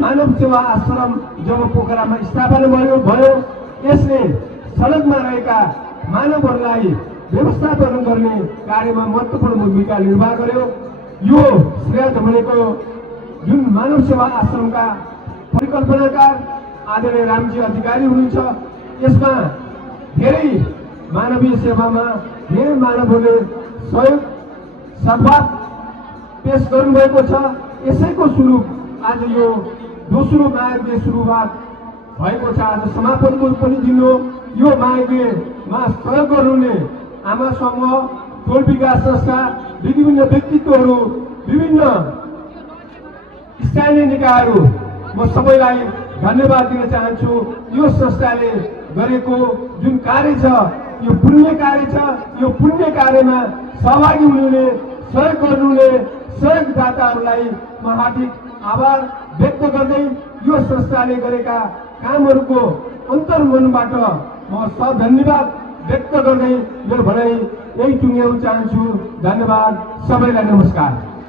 मानव सेवा आश्रम जब पोखरामा स्थापना भयो यसले सडकमा रहेका मानवहरूलाई व्यवस्थापन गर्ने कार्यमा महत्त्वपूर्ण भूमिका निर्वाह गर्यो। यो श्रेय भनेको जुन मानव सेवा आश्रमका परिकल्पनाकार आदरणीय रामजी अधिकारी हुनुहुन्छ, यसमा धेरै मानवीय सेवामा धेरै मानवहरूले सहयोग सद्भाव पेश गर्नुभएको छ। यसैको स्वरूप आज यो दोस्रो महायज्ञ सुरुवात भएको छ। आज समापन पनि दिनु यो महायज्ञमा सहयोग गर्नुहुने आमा समूह, टोल विकास संस्था, विभिन्न व्यक्तित्वहरू, विभिन्न स्थानीय निकायहरू, म सबैलाई धन्यवाद दिन चाहन्छु। यो संस्थाले गरेको जुन कार्य छ यो पुण्य कार्य छ। यो पुण्य कार्यमा सहभागी हुनुहुने, सहयोग गर्नुहुने सहयोगदाताहरूलाई म हार्दिक आभार व्यक्त गर्दै यो संस्थाले गरेका कामहरूको अन्तर्मनबाट म धन्यवाद व्यक्त गर्दै मेरो भनाइ यही टुङ्ग्याउन चाहन्छु। धन्यवाद, सबैलाई नमस्कार।